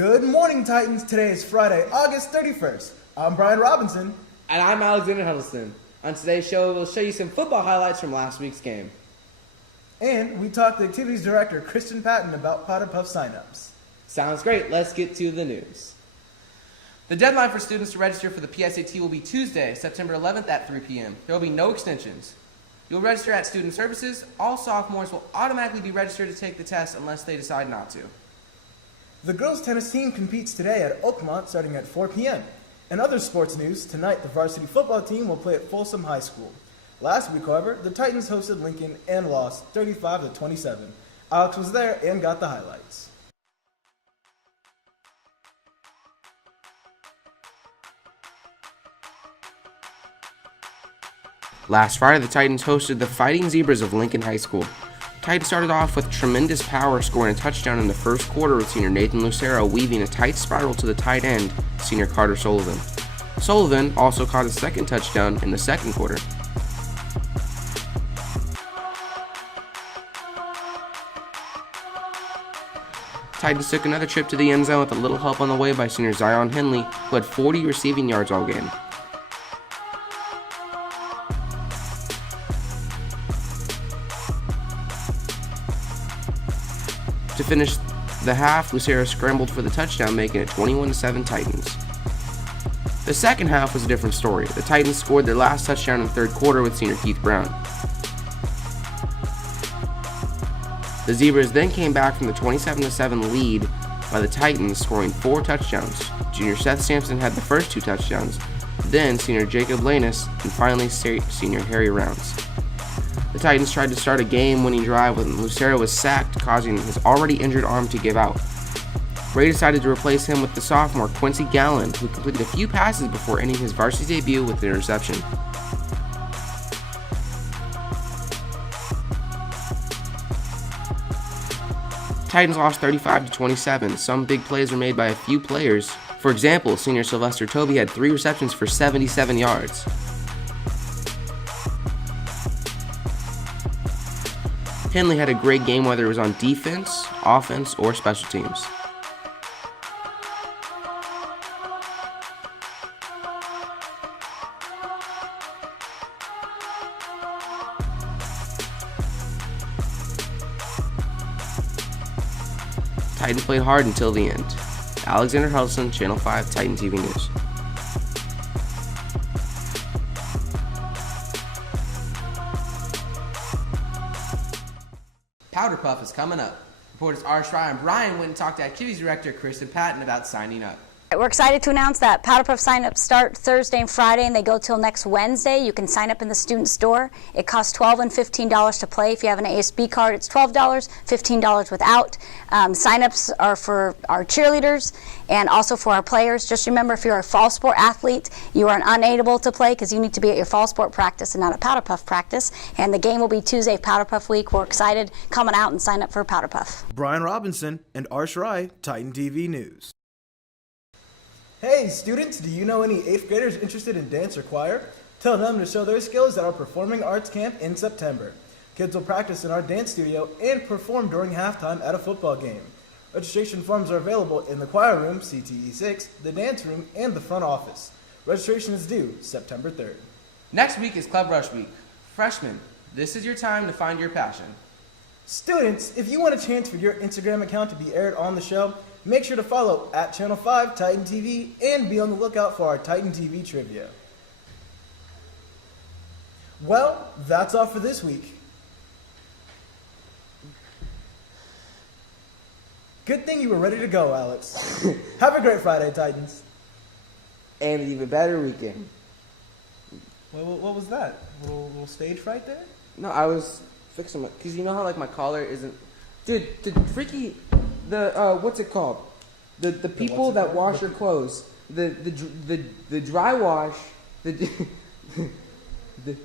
Good morning, Titans. Today is Friday, August 31st. I'm Brian Robinson. And I'm Alexander Huddleston. On today's show, we'll show you some football highlights from last week's game. And we talked to Activities Director Kristen Patton about Powder Puff signups. Sounds great. Let's get to the news. The deadline for students to register for the PSAT will be Tuesday, September 11th at 3 p.m. There will be no extensions. You'll register at Student Services. All sophomores will automatically be registered to take the test unless they decide not to. The girls' tennis team competes today at Oakmont starting at 4 p.m. In other sports news, tonight the varsity football team will play at Folsom High School. Last week, however, the Titans hosted Lincoln and lost 35-27. Alex was there and got the highlights. Last Friday, the Titans hosted the Fighting Zebras of Lincoln High School. Titans started off with tremendous power, scoring a touchdown in the first quarter with senior Nathan Lucero weaving a tight spiral to the tight end, senior Carter Sullivan. Sullivan also caught a second touchdown in the second quarter. Titans took another trip to the end zone with a little help on the way by senior Zion Henley, who had 40 receiving yards all game. To finish the half, Lucero scrambled for the touchdown, making it 21-7 Titans. The second half was a different story. The Titans scored their last touchdown in the third quarter with senior Keith Brown. The Zebras then came back from the 27-7 lead by the Titans, scoring 4 touchdowns. Junior Seth Sampson had the first 2 touchdowns, then senior Jacob Lanus, and finally senior Harry Rounds. The Titans tried to start a game-winning drive when Lucero was sacked, causing his already injured arm to give out. Ray decided to replace him with the sophomore Quincy Gallen, who completed a few passes before ending his varsity debut with an interception. Titans lost 35-27. Some big plays were made by a few players. For example, senior Sylvester Toby had 3 receptions for 77 yards. Henley had a great game whether it was on defense, offense, or special teams. Titans played hard until the end. Alexander Huddleston, Channel 5, Titan TV News. Powder Puff is coming up. Reporters Arsh Ryan and Brian went and talked to Activities Director Kristen Patton about signing up. We're excited to announce that Powder Puff sign-ups start Thursday and Friday, and they go till next Wednesday. You can sign up in the student store. It costs $12 and $15 to play. If you have an ASB card, it's $12, $15 without. Sign-ups are for our cheerleaders and also for our players. Just remember, if you're a fall sport athlete, you are unable to play because you need to be at your fall sport practice and not at Powder Puff practice. And the game will be Tuesday, Powder Puff week. We're excited. Coming out and sign up for Powder Puff. Brian Robinson and Arsh Rai, Titan TV News. Hey students, do you know any 8th graders interested in dance or choir? Tell them to show their skills at our Performing Arts Camp in September. Kids will practice in our dance studio and perform during halftime at a football game. Registration forms are available in the choir room, CTE 6, the dance room, and the front office. Registration is due September 3rd. Next week is Club Rush Week. Freshmen, this is your time to find your passion. Students, if you want a chance for your Instagram account to be aired on the show, make sure to follow at Channel 5 Titan TV and be on the lookout for our Titan TV trivia. Well, that's all for this week. Good thing you were ready to go, Alex. Have a great Friday, Titans. And an even better weekend. What was that? A little stage fright there? No, I was fixing my, because you know how like my collar isn't, dude, what's it called? The people that wash your clothes, the dry wash, the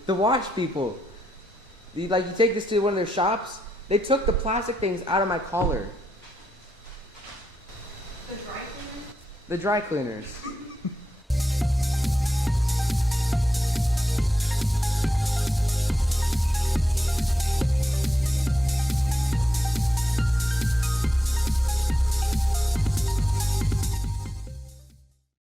wash people. You take this to one of their shops, they took the plastic things out of my collar. The dry cleaners? The dry cleaners.